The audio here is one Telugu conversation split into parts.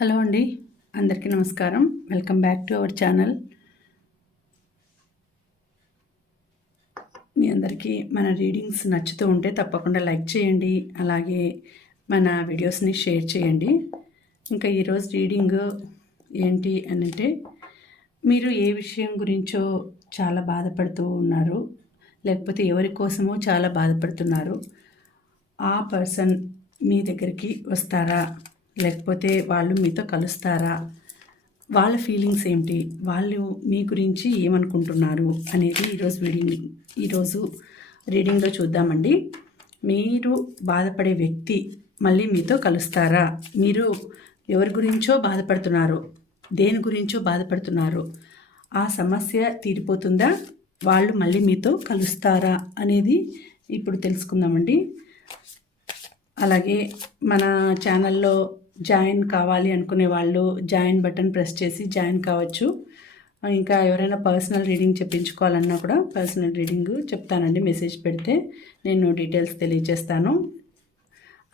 హలో అండి. అందరికీ నమస్కారం. Welcome back to our channel. మీ అందరికీ మన రీడింగ్స్ నచ్చుతూ ఉంటే తప్పకుండా లైక్ చేయండి. అలాగే మన వీడియోస్ని షేర్ చేయండి. ఇంకా ఈరోజు రీడింగ్ ఏంటి అని అంటే మీరు ఏ విషయం గురించో చాలా బాధపడుతూ ఉన్నారు. లేకపోతే ఎవరి కోసమో చాలా బాధపడుతున్నారు. ఆ పర్సన్ మీ దగ్గరికి వస్తారా? లేకపోతే వాళ్ళు మీతో కలుస్తారా? వాళ్ళ ఫీలింగ్స్ ఏమిటి వాళ్ళు మీ గురించి ఏమనుకుంటున్నారు? అనేది ఈరోజు రీడింగ్ ఈరోజు రీడింగ్లో చూద్దామండి. మీరు బాధపడే వ్యక్తి మళ్ళీ మీతో కలుస్తారా? మీరు ఎవరి గురించో బాధపడుతున్నారు దేని గురించో బాధపడుతున్నారు ఆ సమస్య తీరిపోతుందా? వాళ్ళు మళ్ళీ మీతో కలుస్తారా? అనేది ఇప్పుడు తెలుసుకుందామండి. అలాగే మన ఛానల్లో జాయిన్ కావాలి అనుకునే వాళ్ళు జాయిన్ బటన్ ప్రెస్ చేసి జాయిన్ కావచ్చు. ఇంకా ఎవరైనా పర్సనల్ రీడింగ్ చెప్పించుకోవాలన్నా కూడా పర్సనల్ రీడింగ్ చెప్తానండి మెసేజ్ పెడితే నేను డీటెయిల్స్ తెలియజేస్తాను.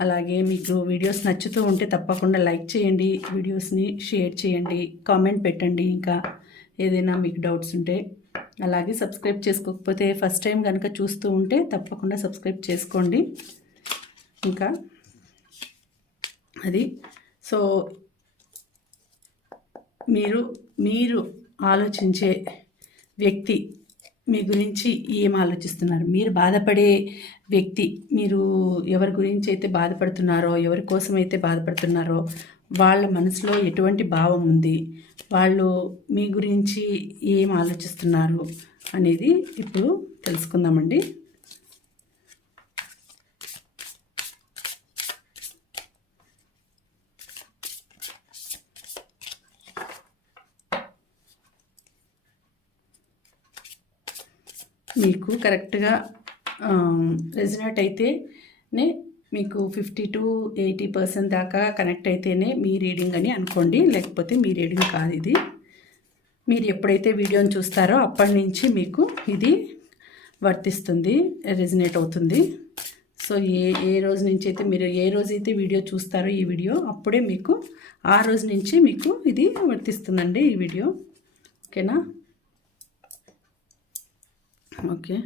అలాగే మీకు వీడియోస్ నచ్చుతూ ఉంటే తప్పకుండా లైక్ చేయండి వీడియోస్ని షేర్ చేయండి కామెంట్ పెట్టండి ఇంకా ఏదైనా మీకు డౌట్స్ ఉంటే. అలాగే సబ్స్క్రైబ్ చేసుకోకపోతే ఫస్ట్ టైం కనుక చూస్తూ ఉంటే తప్పకుండా సబ్స్క్రైబ్ చేసుకోండి. ఇంకా అది సో మీరు మీరు ఆలోచించే వ్యక్తి మీ గురించి ఏం ఆలోచిస్తున్నారు? మీరు బాధపడే వ్యక్తి మీరు ఎవరి గురించి అయితే బాధపడుతున్నారో ఎవరి కోసం అయితే బాధపడుతున్నారో వాళ్ళ మనసులో ఎటువంటి భావం ఉంది? వాళ్ళు మీ గురించి ఏం ఆలోచిస్తున్నారు అనేది ఇప్పుడు తెలుసుకుందామండి. మీకు కరెక్ట్గా రెజినేట్ అయితేనే మీకు ఫిఫ్టీ టు ఎయిటీ పర్సెంట్ దాకా కనెక్ట్ అయితేనే మీ రీడింగ్ అని అనుకోండి. లేకపోతే మీ రీడింగ్ కాదు ఇది. మీరు ఎప్పుడైతే వీడియోని చూస్తారో అప్పటి నుంచి మీకు ఇది వర్తిస్తుంది రెజినేట్ అవుతుంది. సో ఏ ఏ రోజు నుంచి అయితే మీరు ఏ రోజైతే వీడియో చూస్తారో ఈ వీడియో అప్పుడే మీకు ఆ రోజు నుంచి మీకు ఇది వర్తిస్తుందండి ఈ వీడియో. ఓకేనా? ఓకే.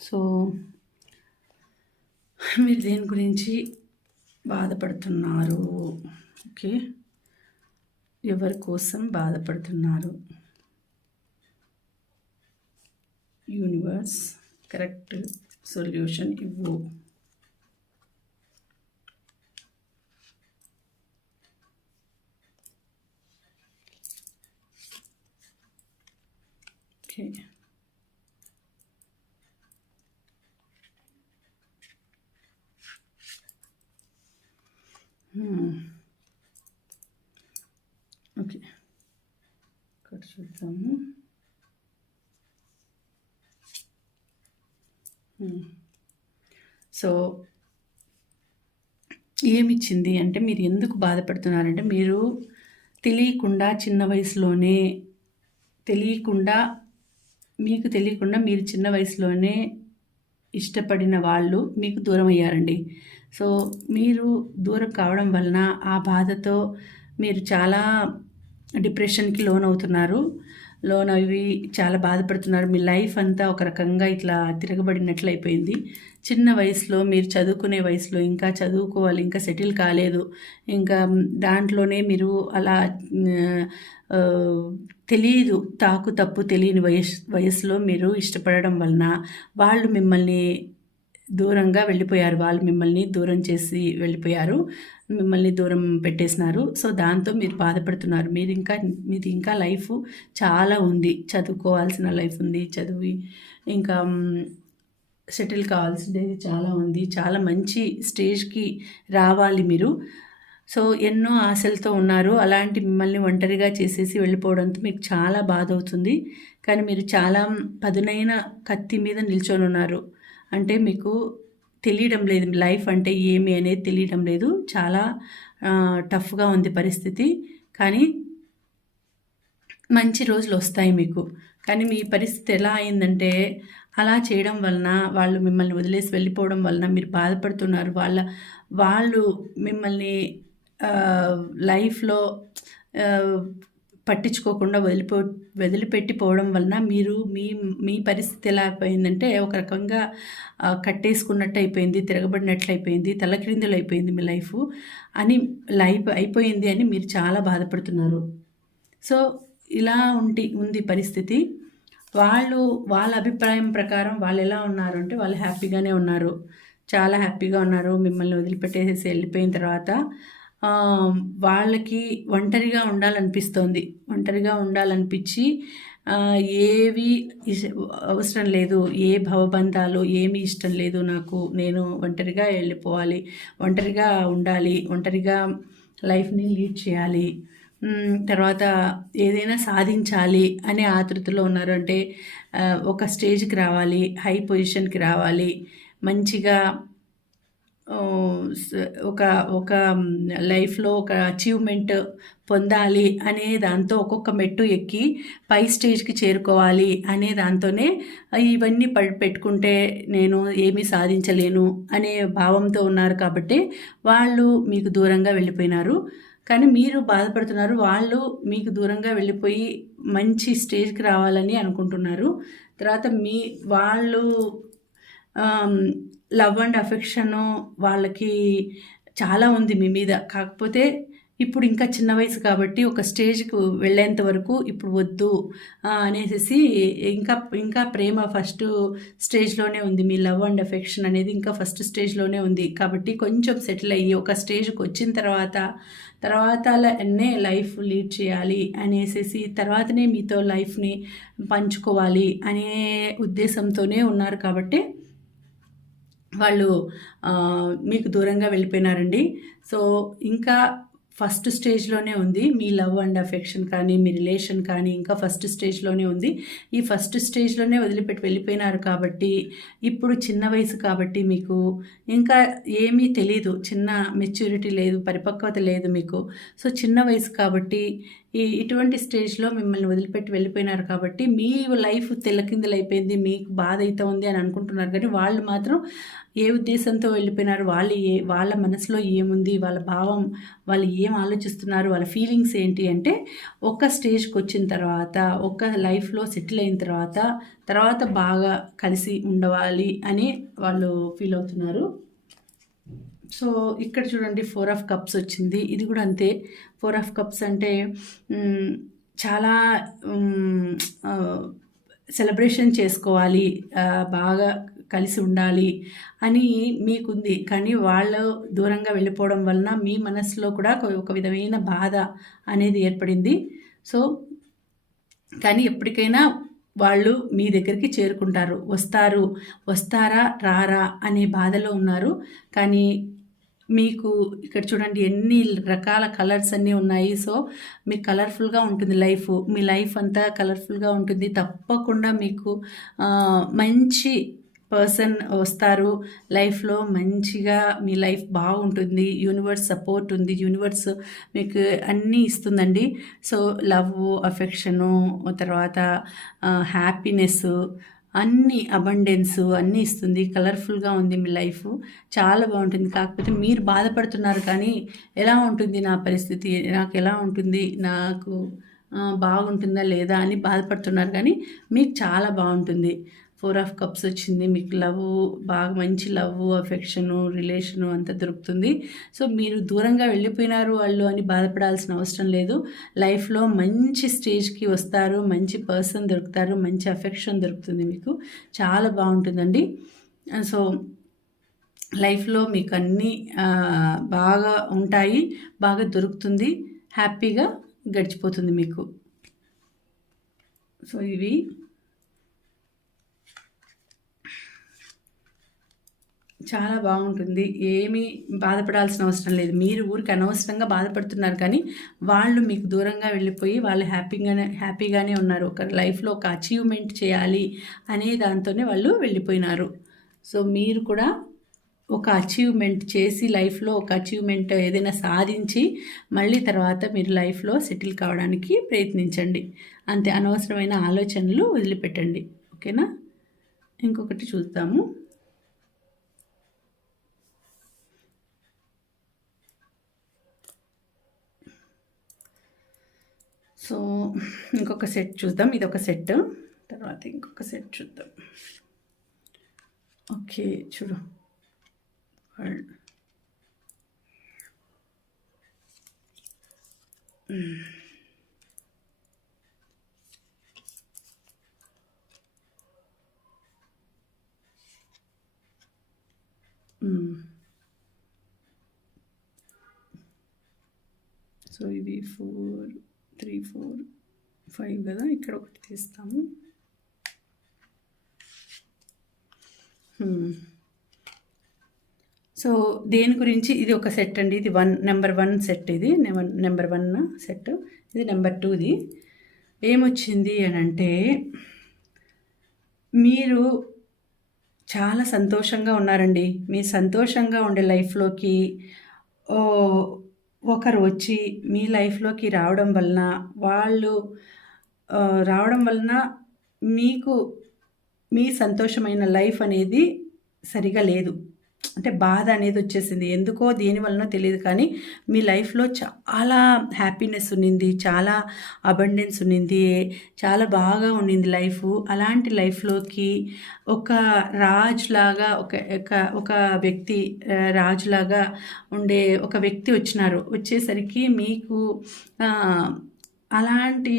సో మీరు దేని గురించి బాధపడుతున్నారు? ఓకే. ఎవరి కోసం బాధపడుతున్నారు? యూనివర్స్ కరెక్ట్ సొల్యూషన్ ఇవ్వు. Okay Hmm. ఓకే ఇక్కడ చూద్దాము సో ఏమిచ్చింది అంటే మీరు ఎందుకు బాధపడుతున్నారంటే మీరు తెలియకుండా చిన్న వయసులోనే తెలియకుండా మీకు తెలియకుండా మీరు చిన్న వయసులోనే ఇష్టపడిన వాళ్ళు మీకు దూరం అయ్యారండి. సో మీరు దూరం కావడం వలన ఆ బాధతో మీరు చాలా డిప్రెషన్కి లోన్ అవుతున్నారు లోన్ అవి చాలా బాధపడుతున్నారు. మీ లైఫ్ అంతా ఒక రకంగా ఇట్లా తిరగబడినట్లు అయిపోయింది. చిన్న వయసులో మీరు చదువుకునే వయసులో ఇంకా చదువుకోవాలి ఇంకా సెటిల్ కాలేదు ఇంకా దాంట్లోనే మీరు అలా తెలియదు తాకు తప్పు తెలియని వయస్ వయసులో మీరు ఇష్టపడడం వలన వాళ్ళు మిమ్మల్ని దూరంగా వెళ్ళిపోయారు. వాళ్ళు మిమ్మల్ని దూరం చేసి వెళ్ళిపోయారు. మిమ్మల్ని దూరం పెట్టేసినారు. సో దాంతో మీరు బాధపడుతున్నారు. మీరు ఇంకా మీది ఇంకా లైఫ్ చాలా ఉంది. చదువుకోవాల్సిన లైఫ్ ఉంది. చదివి ఇంకా సెటిల్ కావాల్సింది చాలా ఉంది. చాలా మంచి స్టేజ్కి రావాలి మీరు. సో ఎన్నో ఆశలతో ఉన్నారు. అలాంటి మిమ్మల్ని ఒంటరిగా చేసేసి వెళ్ళిపోవడంతో మీకు చాలా బాధ అవుతుంది కానీ మీరు చాలా పదునైన కత్తి మీద నిల్చొని ఉన్నారు. అంటే మీకు తెలియడం లేదు. లైఫ్ అంటే ఏమి అనేది తెలియడం లేదు. చాలా టఫ్గా ఉంది పరిస్థితి. కానీ మంచి రోజులు వస్తాయి మీకు. కానీ మీ పరిస్థితి ఎలా అయిందంటే అలా చేయడం వలన వాళ్ళు మిమ్మల్ని వదిలేసి వెళ్ళిపోవడం వలన మీరు బాధపడుతున్నారు. వాళ్ళ వాళ్ళు మిమ్మల్ని లైఫ్లో పట్టించుకోకుండా వదిలిపో వదిలిపెట్టిపోవడం వలన మీరు మీ మీ పరిస్థితి ఎలా అయిపోయిందంటే ఒక రకంగా కట్టేసుకున్నట్టు అయిపోయింది తిరగబడినట్లు అయిపోయింది తలక్రిందులు అయిపోయింది మీ లైఫ్ అని లైఫ్ అయిపోయింది అని మీరు చాలా బాధపడుతున్నారు. సో ఇలా ఉండి ఉంది పరిస్థితి. వాళ్ళు వాళ్ళ అభిప్రాయం ప్రకారం వాళ్ళు ఎలా ఉన్నారు అంటే వాళ్ళు హ్యాపీగానే ఉన్నారు. చాలా హ్యాపీగా ఉన్నారు మిమ్మల్ని వదిలిపెట్టేసి వెళ్ళిపోయిన తర్వాత. వాళ్ళకి ఒంటరిగా ఉండాలనిపిస్తోంది. ఒంటరిగా ఉండాలనిపించి ఏవి అవసరం లేదు ఏ భవబంధాలు ఏమి ఇష్టం లేదు నాకు నేను ఒంటరిగా వెళ్ళిపోవాలి ఒంటరిగా ఉండాలి ఒంటరిగా లైఫ్ని లీడ్ చేయాలి తర్వాత ఏదైనా సాధించాలి అనే ఆతృతలో ఉన్నారు. అంటే ఒక స్టేజ్కి రావాలి హై పొజిషన్కి రావాలి మంచిగా ఒక ఒక లైఫ్లో ఒక అచీవ్మెంట్ పొందాలి అనే దాంతో ఒక్కొక్క మెట్టు ఎక్కి పై స్టేజ్కి చేరుకోవాలి అనే దాంతోనే ఇవన్నీ పెట్టుకుంటే నేను ఏమీ సాధించలేను అనే భావంతో ఉన్నారు కాబట్టి వాళ్ళు మీకు దూరంగా వెళ్ళిపోయినారు. కానీ మీరు బాధపడుతున్నారు వాళ్ళు మీకు దూరంగా వెళ్ళిపోయి మంచి స్టేజ్కి రావాలని అనుకుంటున్నారు. తర్వాత మీ వాళ్ళు లవ్ అండ్ అఫెక్షను వాళ్ళకి చాలా ఉంది మీ మీద. కాకపోతే ఇప్పుడు ఇంకా చిన్న వయసు కాబట్టి ఒక స్టేజ్కి వెళ్ళేంత వరకు ఇప్పుడు వద్దు అనేసి ఇంకా ఇంకా ప్రేమ ఫస్ట్ స్టేజ్లోనే ఉంది. మీ లవ్ అండ్ అఫెక్షన్ అనేది ఇంకా ఫస్ట్ స్టేజ్లోనే ఉంది. కాబట్టి కొంచెం సెటిల్ అయ్యి ఒక స్టేజ్కి వచ్చిన తర్వాత తర్వాత ఎన్నే లైఫ్ లీడ్ చేయాలి అనేసి తర్వాతనే మీతో లైఫ్ని పంచుకోవాలి అనే ఉద్దేశంతోనే ఉన్నారు కాబట్టి వాళ్ళు మీకు దూరంగా వెళ్ళిపోయినారండి. సో ఇంకా ఫస్ట్ స్టేజ్లోనే ఉంది మీ లవ్ అండ్ అఫెక్షన్ కానీ మీ రిలేషన్ కానీ ఇంకా ఫస్ట్ స్టేజ్లోనే ఉంది. ఈ ఫస్ట్ స్టేజ్లోనే వదిలిపెట్టి వెళ్ళిపోయినారు కాబట్టి ఇప్పుడు చిన్న వయసు కాబట్టి మీకు ఇంకా ఏమీ తెలీదు. చిన్న మెచ్యూరిటీ లేదు పరిపక్వత లేదు మీకు. సో చిన్న వయసు కాబట్టి ఈ ఇటువంటి స్టేజ్లో మిమ్మల్ని వదిలిపెట్టి వెళ్ళిపోయినారు కాబట్టి మీ లైఫ్ తెల్లకిందలైపోయింది మీకు బాధ అయితే ఉంది అని అనుకుంటున్నారు. కానీ వాళ్ళు మాత్రం ఏ ఉద్దేశంతో వెళ్ళిపోయినారు? వాళ్ళు ఏ వాళ్ళ మనసులో ఏముంది? వాళ్ళ భావం వాళ్ళు ఏం ఆలోచిస్తున్నారు? వాళ్ళ ఫీలింగ్స్ ఏంటి అంటే ఒక స్టేజ్కి వచ్చిన తర్వాత ఒక లైఫ్లో సెటిల్ అయిన తర్వాత తర్వాత బాగా కలిసి ఉండవాలి అని వాళ్ళు ఫీల్ అవుతున్నారు. సో ఇక్కడ చూడండి ఫోర్ ఆఫ్ కప్స్ వచ్చింది. ఇది కూడా అంతే. ఫోర్ ఆఫ్ కప్స్ అంటే చాలా సెలబ్రేషన్ చేసుకోవాలి బాగా కలిసి ఉండాలి అని మీకుంది. కానీ వాళ్ళు దూరంగా వెళ్ళిపోవడం వలన మీ మనసులో కూడా ఒక విధమైన బాధ అనేది ఏర్పడింది. సో కానీ ఎప్పటికైనా వాళ్ళు మీ దగ్గరికి చేరుకుంటారు. వస్తారు. వస్తారా? రారా? అనే బాధలో ఉన్నారు. కానీ మీకు ఇక్కడ చూడండి ఎన్ని రకాల కలర్స్ అన్నీ ఉన్నాయి. సో మీకు కలర్ఫుల్గా ఉంటుంది లైఫ్. మీ లైఫ్ అంతా కలర్ఫుల్గా ఉంటుంది. తప్పకుండా మీకు మంచి పర్సన్ వస్తారు. లైఫ్లో మంచిగా మీ లైఫ్ బాగుంటుంది. యూనివర్స్ సపోర్ట్ ఉంది. యూనివర్స్ మీకు అన్నీ ఇస్తుందండి. సో లవ్ అఫెక్షను తర్వాత హ్యాపీనెస్ అన్ని అబండెన్స్ అన్నీ ఇస్తుంది. కలర్ఫుల్గా ఉంది మీ లైఫ్ చాలా బాగుంటుంది. కాకపోతే మీరు బాధపడుతున్నారు కానీ ఎలా ఉంటుంది నా పరిస్థితి? నాకు ఎలా ఉంటుంది? నాకు బాగుంటుందా లేదా అని బాధపడుతున్నారు కానీ మీకు చాలా బాగుంటుంది. ఫోర్ ఆఫ్ కప్స్ వచ్చింది. మీకు లవ్ బాగా మంచి లవ్ అఫెక్షను రిలేషను అంతా దొరుకుతుంది. సో మీరు దూరంగా వెళ్ళిపోయినారు వాళ్ళు అని బాధపడాల్సిన అవసరం లేదు. లైఫ్లో మంచి స్టేజ్కి వస్తారు. మంచి పర్సన్ దొరుకుతారు. మంచి అఫెక్షన్ దొరుకుతుంది మీకు. చాలా బాగుంటుందండి. సో లైఫ్లో మీకు అన్నీ బాగా ఉంటాయి. బాగా దొరుకుతుంది. హ్యాపీగా గడిచిపోతుంది మీకు. సో ఇవి చాలా బాగుంటుంది. ఏమీ బాధపడాల్సిన అవసరం లేదు. మీరు ఊరికి అనవసరంగా బాధపడుతున్నారు కానీ వాళ్ళు మీకు దూరంగా వెళ్ళిపోయి వాళ్ళు హ్యాపీగానే హ్యాపీగానే ఉన్నారు. ఒక లైఫ్లో ఒక అచీవ్మెంట్ చేయాలి అనే దాంతోనే వాళ్ళు వెళ్ళిపోయినారు. సో మీరు కూడా ఒక అచీవ్మెంట్ చేసి లైఫ్లో ఒక అచీవ్మెంట్ ఏదైనా సాధించి మళ్ళీ తర్వాత మీరు లైఫ్లో సెటిల్ కావడానికి ప్రయత్నించండి. అంతే అనవసరమైన ఆలోచనలు వదిలిపెట్టండి. ఓకేనా? ఇంకొకటి చూద్దాము. సో ఇంకొక సెట్ చూద్దాం. ఇది ఒక సెట్. తర్వాత ఇంకొక సెట్ చూద్దాం. ఓకే చూడు. సో ఇది ఫోర్ త్రీ ఫోర్ ఫైవ్ కదా ఇక్కడ ఒకటి తీస్తాము. సో దేని గురించి? ఇది ఒక సెట్ అండి. ఇది వన్ నెంబర్ వన్ సెట్ ఇది. Number one set. ఇది నెంబర్ టూది ఏమొచ్చింది అని అంటే మీరు చాలా సంతోషంగా ఉన్నారండి. మీ సంతోషంగా ఉండే లైఫ్లోకి ఒకరు వచ్చి మీ లైఫ్లోకి రావడం వలన వాళ్ళు రావడం వలన మీకు మీ సంతోషమైన లైఫ్ అనేది సరిగా లేదు. అంటే బాధ అనేది వచ్చేసింది. ఎందుకో దేని తెలియదు కానీ మీ లైఫ్లో చాలా హ్యాపీనెస్ ఉన్నింది చాలా అబండెన్స్ ఉన్నింది చాలా బాగా ఉన్నింది లైఫ్. అలాంటి లైఫ్లోకి ఒక రాజులాగా ఒక ఒక వ్యక్తి రాజులాగా ఉండే ఒక వ్యక్తి వచ్చినారు. వచ్చేసరికి మీకు అలాంటి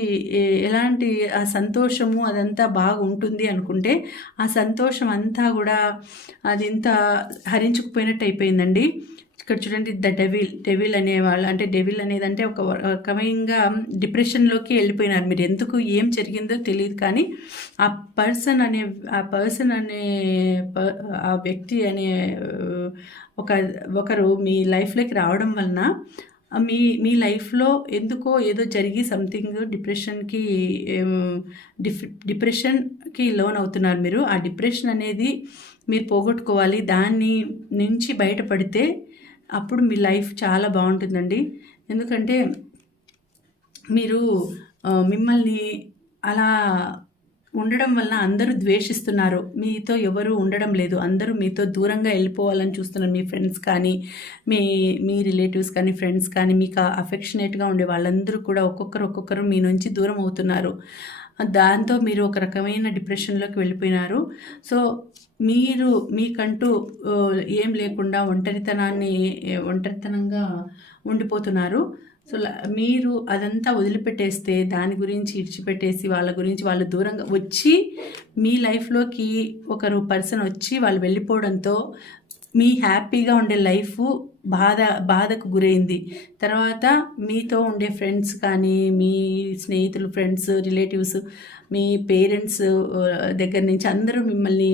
ఎలాంటి ఆ సంతోషము అదంతా బాగుంటుంది అనుకుంటే ఆ సంతోషం అంతా కూడా అది ఇంత హరించుకుపోయినట్టు అయిపోయిందండి. ఇక్కడ చూడండి ద డెవిల్ డెవిల్ అనేవాళ్ళు అంటే డెవిల్ అనేది అంటే ఒక రకమైన డిప్రెషన్లోకి వెళ్ళిపోయినారు. మీరు ఎందుకు ఏం జరిగిందో తెలియదు కానీ ఆ పర్సన్ అనే ఆ పర్సన్ అనే ఆ వ్యక్తి అనే ఒక ఒకరు మీ లైఫ్లోకి రావడం వలన మీ మీ లైఫ్లో ఎందుకో ఏదో జరిగి సంథింగ్ డిప్రెషన్కి డిఫ్ డిప్రెషన్కి లోన్ అవుతున్నారు మీరు. ఆ డిప్రెషన్ అనేది మీరు పోగొట్టుకోవాలి. దాన్ని నుంచి బయటపడితే అప్పుడు మీ లైఫ్ చాలా బాగుంటుందండి. ఎందుకంటే మీరు మిమ్మల్ని అలా ఉండడం వలన అందరూ ద్వేషిస్తున్నారు. మీతో ఎవరు ఉండడం లేదు. అందరూ మీతో దూరంగా వెళ్ళిపోవాలని చూస్తున్నారు. మీ ఫ్రెండ్స్ కానీ మీ మీ రిలేటివ్స్ కానీ ఫ్రెండ్స్ కానీ మీకు అఫెక్షనేట్గా ఉండే వాళ్ళందరూ కూడా ఒక్కొక్కరు ఒక్కొక్కరు మీ నుంచి దూరం అవుతున్నారు. దాంతో మీరు ఒక రకమైన డిప్రెషన్లోకి వెళ్ళిపోయినారు. సో మీరు మీకంటూ ఏం లేకుండా ఒంటరితనాన్ని ఒంటరితనంగా ఉండిపోతున్నారు. సో మీరు అదంతా వదిలిపెట్టేస్తే దాని గురించి ఇడిచిపెట్టేసి వాళ్ళ గురించి వాళ్ళు దూరంగా వచ్చి మీ లైఫ్లోకి ఒకరు పర్సన్ వచ్చి వాళ్ళు వెళ్ళిపోవడంతో మీ హ్యాపీగా ఉండే లైఫ్ బాధ బాధకు గురైంది. తర్వాత మీతో ఉండే ఫ్రెండ్స్ కానీ మీ స్నేహితులు ఫ్రెండ్స్ రిలేటివ్స్ మీ పేరెంట్స్ దగ్గర నుంచి అందరూ మిమ్మల్ని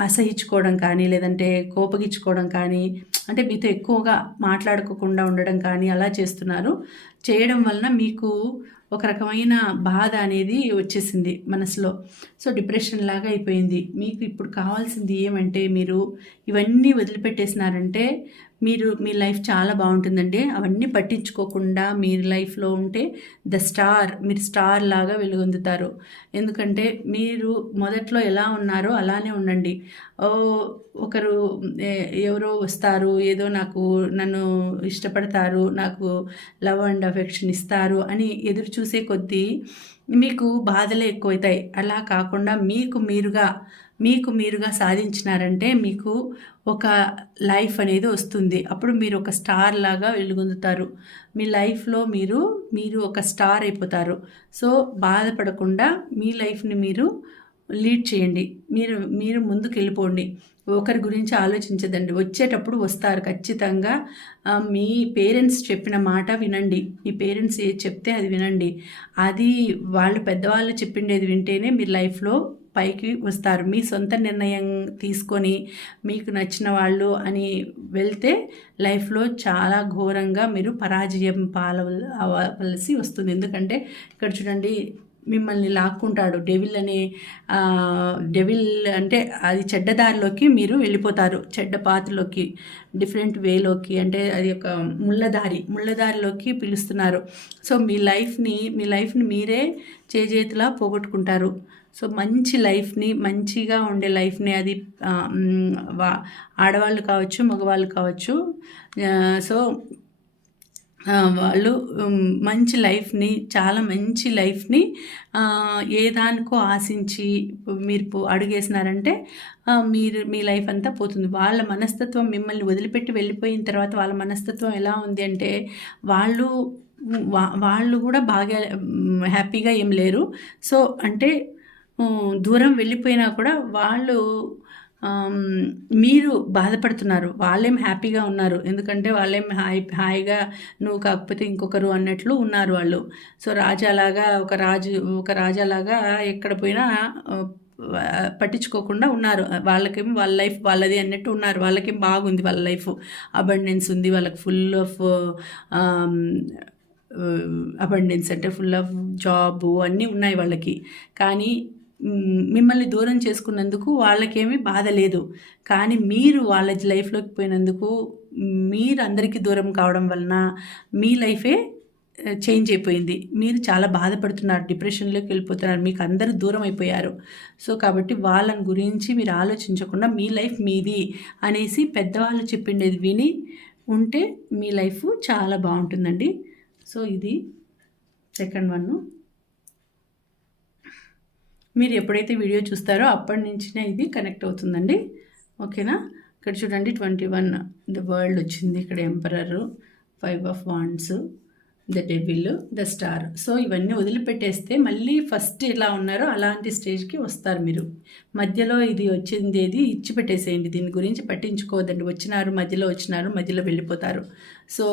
అసహించుకోవడం కానీ లేదంటే కోపగించుకోవడం కానీ అంటే మీతో ఎక్కువగా మాట్లాడుకోకుండా ఉండడం కానీ అలా చేస్తున్నారు. చేయడం వలన మీకు ఒక రకమైన బాధ అనేది వచ్చేసింది మనసులో. సో డిప్రెషన్ లాగా అయిపోయింది. మీకు ఇప్పుడు కావాల్సింది ఏమంటే మీరు ఇవన్నీ వదిలిపెట్టేసినారంటే మీరు మీ లైఫ్ చాలా బాగుంటుందండి. అవన్నీ పట్టించుకోకుండా మీరు లైఫ్లో ఉంటే ద స్టార్ మీరు స్టార్ లాగా వెలుగొందుతారు. ఎందుకంటే మీరు మొదట్లో ఎలా ఉన్నారో అలానే ఉండండి. ఒకరు ఎవరో వస్తారు ఏదో నాకు నన్ను ఇష్టపడతారు నాకు లవ్ అండ్ అఫెక్షన్ ఇస్తారు అని ఎదురు చూసే కొద్దీ మీకు బాధలే ఎక్కువవుతాయి అలా కాకుండా మీకు మీరుగా మీకు మీరుగా సాధించినారంటే మీకు ఒక లైఫ్ అనేది వస్తుంది. అప్పుడు మీరు ఒక స్టార్ లాగా వెలుగొందుతారు. మీ లైఫ్లో మీరు మీరు ఒక స్టార్ అయిపోతారు. సో బాధపడకుండా మీ లైఫ్ని మీరు లీడ్ చేయండి. మీరు మీరు ముందుకు వెళ్ళిపోండి ఒకరి గురించి ఆలోచించదండి. వచ్చేటప్పుడు వస్తారు. ఖచ్చితంగా మీ పేరెంట్స్ చెప్పిన మాట వినండి. మీ పేరెంట్స్ ఏది చెప్తే అది వినండి. అది వాళ్ళు పెద్దవాళ్ళు చెప్పిండేది వింటేనే మీ లైఫ్లో పైకి వస్తారు. మీ సొంత నిర్ణయం తీసుకొని మీకు నచ్చిన వాళ్ళు అని వెళ్తే లైఫ్లో చాలా ఘోరంగా మీరు పరాజయం పాలవలసి వస్తుంది. ఎందుకంటే ఇక్కడ చూడండి మిమ్మల్ని లాక్కుంటాడు. డెవిల్ అనే డెవిల్ అంటే అది చెడ్డదారిలోకి మీరు వెళ్ళిపోతారు. చెడ్డ పాత్రలోకి డిఫరెంట్ వేలోకి అంటే అది ఒక ముళ్ళదారి ముళ్ళదారిలోకి పిలుస్తున్నారు. సో మీ లైఫ్ని మీ లైఫ్ని మీరే చేజేతిలా పోగొట్టుకుంటారు. సో మంచి లైఫ్ని మంచిగా ఉండే లైఫ్ని అది వా- ఆడవాళ్ళు కావచ్చు మగవాళ్ళు కావచ్చు సో వాళ్ళు మంచి లైఫ్ని చాలా మంచి లైఫ్ని ఏ దానికో ఆశించి మీరు అడుగేసినారంటే మీరు మీ లైఫ్ అంతా పోతుంది. వాళ్ళ మనస్తత్వం మిమ్మల్ని వదిలిపెట్టి వెళ్ళిపోయిన తర్వాత వాళ్ళ మనస్తత్వం ఎలా ఉంది అంటే వాళ్ళు వా- వాళ్ళు కూడా బాగా హ్యాపీగా ఏం లేరు. సో అంటే దూరం వెళ్ళిపోయినా కూడా వాళ్ళు మీరు బాధపడుతున్నారు. వాళ్ళేం హ్యాపీగా ఉన్నారు. ఎందుకంటే వాళ్ళేం హాయి హాయిగా నువ్వు కాకపోతే ఇంకొకరు అన్నట్లు ఉన్నారు వాళ్ళు. సో రాజాలాగా ఒక రాజు ఒక రాజాలాగా ఎక్కడ పోయినా పట్టించుకోకుండా ఉన్నారు. వాళ్ళకేం వాళ్ళ లైఫ్ వాళ్ళది అన్నట్టు ఉన్నారు. వాళ్ళకేం బాగుంది వాళ్ళ లైఫ్. అబండెన్స్ ఉంది. వాళ్ళకి ఫుల్ ఆఫ్ అబండెన్స్ అంటే ఫుల్ ఆఫ్ జాబ్ అన్నీ ఉన్నాయి వాళ్ళకి. కానీ మిమ్మల్ని దూరం చేసుకున్నందుకు వాళ్ళకేమీ బాధ లేదు. కానీ మీరు వాళ్ళ లైఫ్లోకి పోయినందుకు మీరు అందరికీ దూరం కావడం వలన మీ లైఫే చేంజ్ అయిపోయింది. మీరు చాలా బాధపడుతున్నారు డిప్రెషన్లోకి వెళ్ళిపోతున్నారు మీకు అందరూ దూరం అయిపోయారు. సో కాబట్టి వాళ్ళని గురించి మీరు ఆలోచించకుండా మీ లైఫ్ మీది అనేసి పెద్దవాళ్ళు చెప్పిండేది విని ఉంటే మీ లైఫ్ చాలా బాగుంటుందండి. సో ఇది సెకండ్ వన్ మీరు ఎప్పుడైతే వీడియో చూస్తారో అప్పటి నుంచినే ఇది కనెక్ట్ అవుతుందండి. ఓకేనా? ఇక్కడ చూడండి ట్వంటీ వన్ ద వరల్డ్ వచ్చింది. ఇక్కడ emperor five of wands the devil the star. So ఇవన్నీ వదిలిపెట్టేస్తే మళ్ళీ ఫస్ట్ ఎలా ఉన్నారో అలాంటి స్టేజ్కి వస్తారు మీరు. మధ్యలో ఇది వచ్చింది ఏది? ఇచ్చి పెట్టేసేయండి. దీని గురించి పట్టించుకోవద్దండి. వచ్చినారు మధ్యలో వచ్చినారు మధ్యలో వెళ్ళిపోతారు. సో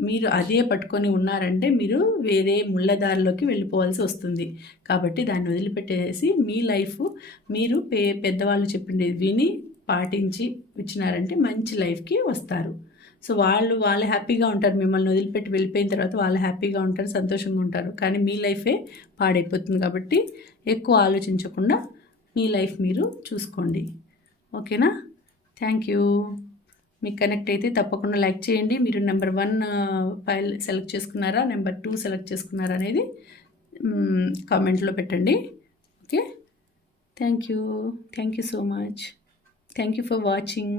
మీరు అదే పట్టుకొని ఉన్నారంటే మీరు వేరే ముళ్ళదారిలోకి వెళ్ళిపోవాల్సి వస్తుంది. కాబట్టి దాన్ని వదిలిపెట్టేసి మీ లైఫ్ మీరు పే పెద్దవాళ్ళు చెప్పిండేది విని పాటించి వచ్చినారంటే మంచి లైఫ్కి వస్తారు. సో వాళ్ళు వాళ్ళు హ్యాపీగా ఉంటారు. మిమ్మల్ని వదిలిపెట్టి వెళ్ళిపోయిన తర్వాత వాళ్ళు హ్యాపీగా ఉంటారు సంతోషంగా ఉంటారు. కానీ మీ లైఫే పాడైపోతుంది కాబట్టి ఎక్కువ ఆలోచించకుండా మీ లైఫ్ మీరు చూసుకోండి. ఓకేనా? Thank you. మీకు కనెక్ట్ అయితే తప్పకుండా లైక్ చేయండి. మీరు నెంబర్ వన్ ఫైల్ సెలెక్ట్ చేసుకున్నారా? నెంబర్ టూ సెలెక్ట్ చేసుకున్నారా అనేది కామెంట్లో పెట్టండి. Okay thank you thank you so much thank you for watching